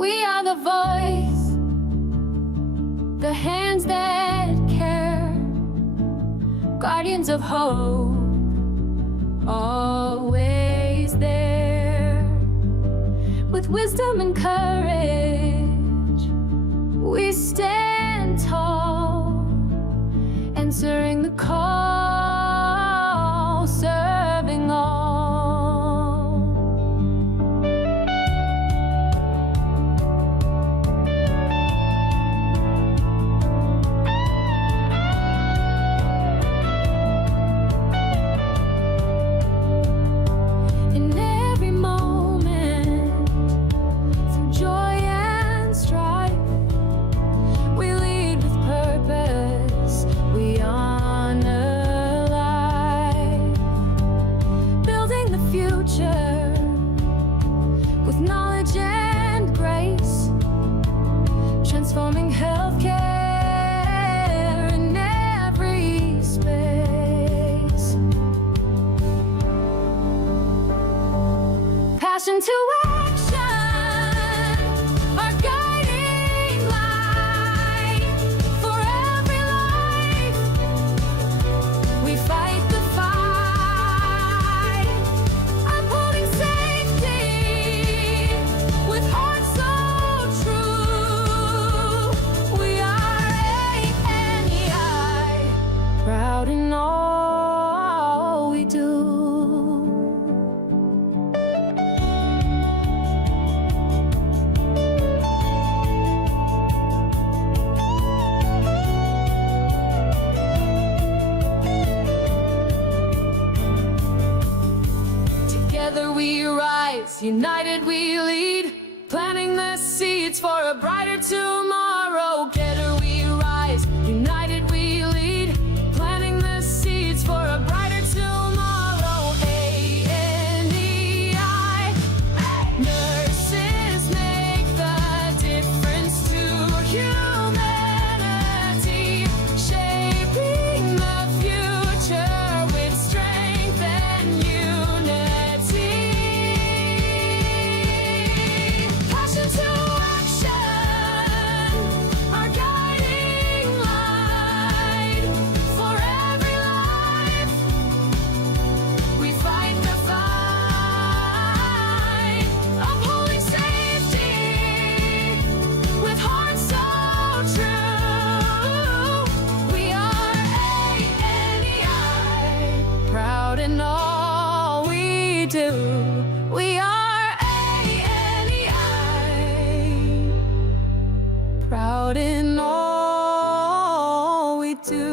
We are the voice, the hands that care, guardians of hope, always there. With wisdom and courage, we stand tall, answering the call, serving all. In every moment, through joy and strife, we lead with purpose, we honor life, building the future with knowledge and grace, transforming healthcare in every space. Passion to action, our guiding light. For every life, we fight the fight, upholding safety with hearts so true. We are ANEI, proud in all we do. Together we rise, united we lead, planting the seeds for a brighter tomorrow. Together we rise, united we lead, planting the seeds for a brighter tomorrow. ANEI, nurses make the difference to humanity, shaping the future with strength and unity. Passion to action, our guiding light. For every life, we fight the fight, upholding safety with hearts so true. We are ANEI, proud in all we do. We are ANEI, proud in all we do.